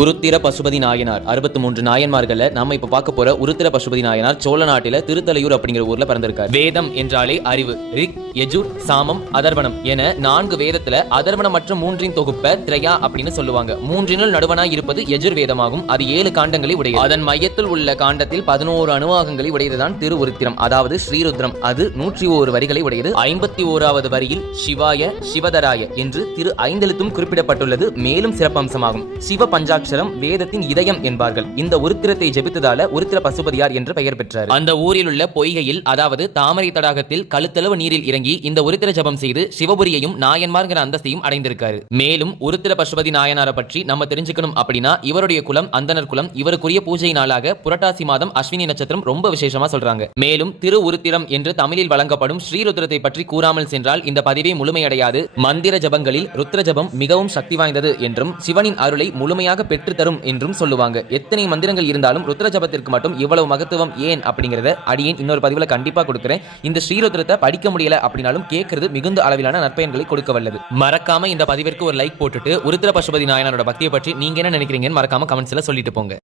உருத்திர பசுபதி நாயனார் 63 நாயன்மார்கள்ல நம்ம இப்ப பார்க்க போற உருத்திர பசுபதி நாயனார் சோழ நாட்டில திருத்தலையூர் அப்படிங்கிற ஊர்ல பிறந்திருக்கார். வேதம் என்றாலே அறிவு. ரிக், யஜுர், சாமம், அதர்வனம் என 4 வேதத்துல அதர்வனம் மற்றும் 3 தொகுப்ப திரையா அப்படின்னு சொல்லுவாங்க. 3 நடுவனாய் இருப்பது யஜுர் வேதமாகும். அது 7 காண்டங்களை உடையது. அதன் மையத்தில் உள்ள காண்டத்தில் 11 அணுவாகங்களை உடையதுதான் திரு உருத்திரம், அதாவது ஸ்ரீருத்ரம். அது 101 வரிகளை உடையது. 51வது வரியில் சிவாய சிவதராய என்று திரு 5 எழுத்தும் குறிப்பிடப்பட்டுள்ளது. மேலும் சிறப்பம்சமாகும். சிவ பஞ்சாட்சரம் வேதத்தின் இதயம் என்பார்கள். இந்த உருத்திரத்தை ஜெபித்ததால உருத்திர பசுபதியார் என்று பெயர் பெற்றார். அந்த ஊரில் உள்ள பொய்கையில், அதாவது தாமரை தடாகத்தில் கழுத்தளவு நீரில் இறங்கி இந்த உருத்திர ஜபம் செய்து சிவபுரியையும் நாயன்மார்கிற அந்தஸ்தையும் அடைந்திருக்காரு. மேலும் உருத்திர பசுபதி நாயனாரை பற்றி நம்ம தெரிஞ்சுக்கணும் அப்படின்னா இவருடைய குலம் அந்தனர் குலம். இவருக்குரிய பூஜை நாளாக புரட்டாசி மாதம் அஸ்வினி நட்சத்திரம் ரொம்ப விசேஷமா சொல்றாங்க. மேலும் திரு உருத்திரம் என்று தமிழில் வழங்கப்படும் ஸ்ரீருத்ரத்தை பற்றி கூறாமல் சென்றால் இந்த பதிவே முழுமையடையாது. மந்திர ஜபங்களில் ருத்ர ஜபம் மிகவும் சக்தி வாய்ந்தது என்றும் சிவனின் அருளை முழுமையாக பெற்று தரும் என்றும் சொல்லுவாங்க. எத்தனை மந்திரங்கள் இருந்தாலும் ருத்ர ஜபத்திற்கு மட்டும் இவ்வளவு மகத்துவம் ஏன் அப்படிங்கறத அடியேன் இன்னொரு பதிவுல கண்டிப்பா கொடுக்கிறேன். இந்த ஸ்ரீருத்ரத்தை படிக்க முடியல அப்படின்னாலும் கேட்கறது மிகுந்த அளவிலான நற்பயன்களை கொடுக்க வல்லது. மறக்காம இந்த பதிவிற்கு ஒரு லைக் போட்டுட்டு உருத்திர பசுபதி நாயனாரோட பக்தியை பற்றி நீங்க என்ன நினைக்கிறீங்கன்னு மறக்காம கமெண்ட்ஸ்ல சொல்லிட்டு போங்க.